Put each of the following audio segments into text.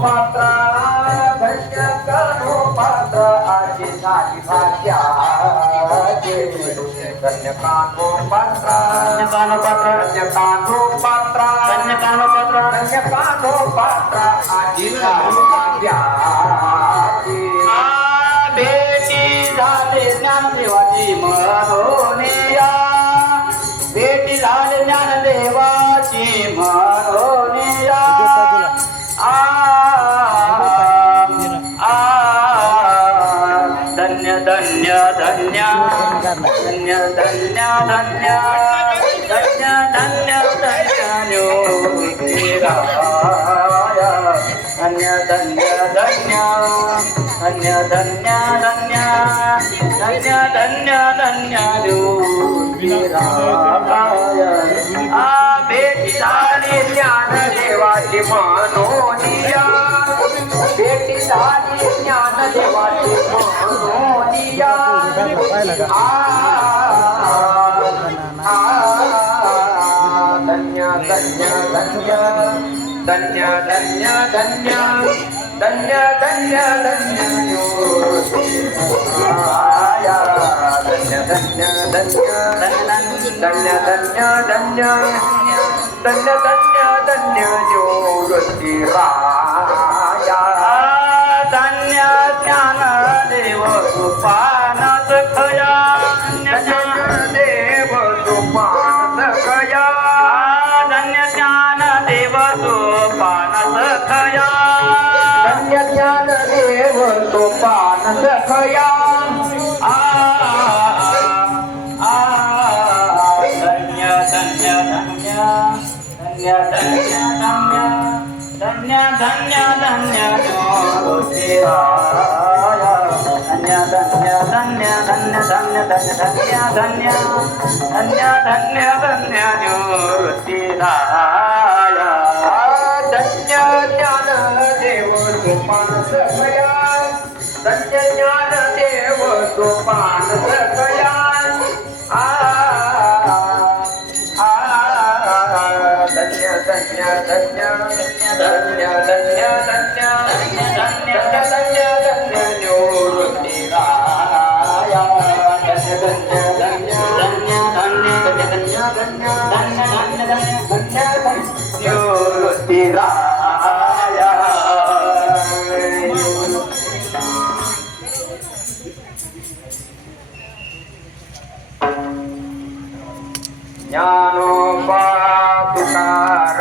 पात्र धन्य करो पात्र आज नारी भाग्या धन्य कानो पात्र धन्य कानो पात्र धन्य कानो पात्र धन्य कानो पात्र धन्य कानो पात्र आज नारी भाग्या बेटी झाले ज्ञान देवाची मनो ज्ञान देवाची मानोनिया आ धन्य धन्य धन्य धन्य धन्य धन्य धन्य धन्य आया धन्य धन्य धन्य धन्य धन्य धन्य धन्य धन्य धन्य निवृत्ती राया धन्य ज्ञान देव सुपानस ಧನ್ಯ ಧನ್ಯ ಧನ್ಯ ಧನ್ಯ ಧನ್ಯ ಧನ್ಯ ಧನ್ಯ ಧನ್ಯ ಧನ್ಯ ಧನ್ಯ ಧನ್ಯ ಧನ್ಯ ಧನ್ಯ ಧನ್ಯ ಧನ್ಯ ಧನ್ಯ ಜ್ಯೋತಿರಾಯ ಧನ್ಯ ಜ್ಞಾನ ದೇವರು ಗೋಪಾಲ ಧನ್ಯ ಜ್ಞಾನ ದೇವ ಗೋಪಾಲ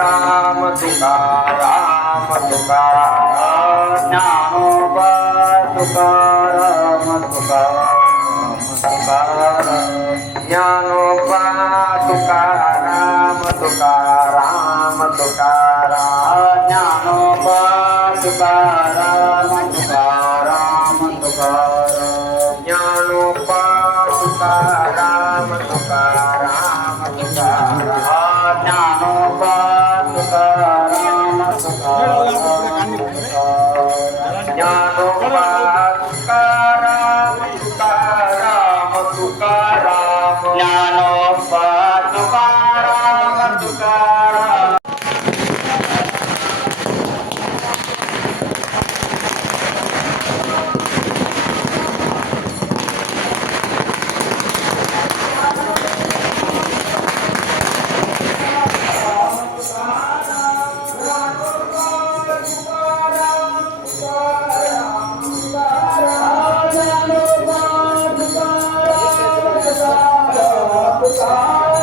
ज्ञानोपातुकारामतिका অন্ধকার জ্ঞান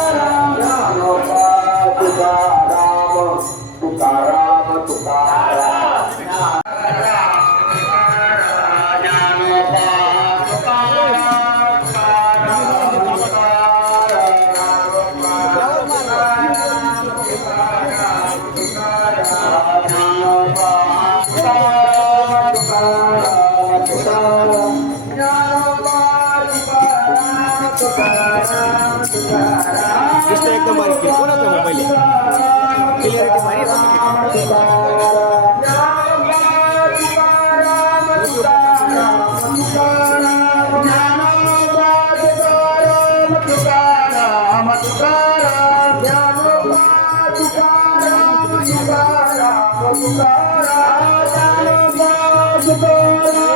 coração. एकदम मार्केट कोणाचा मोबाईल आहे क्लिअरिटी भारी Thank you.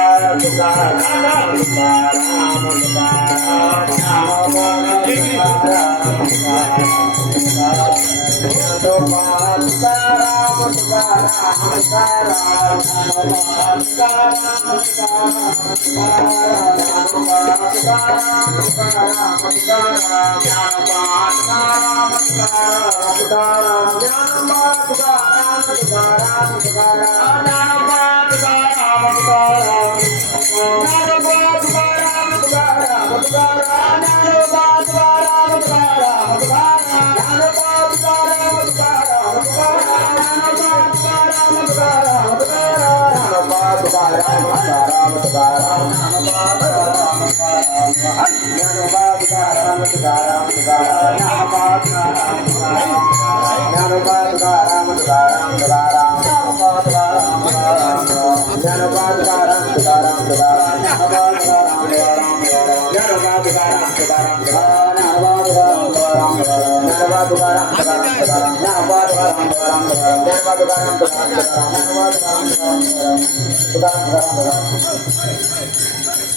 Ram Ram Ram Ram Bye. Narwa Tukaram Tukaram Tukaram Nawa Tukaram Tukaram Tukaram Narwa Tukaram Tukaram Tukaram Narwa Tukaram Tukaram Tukaram Tukaram Tukaram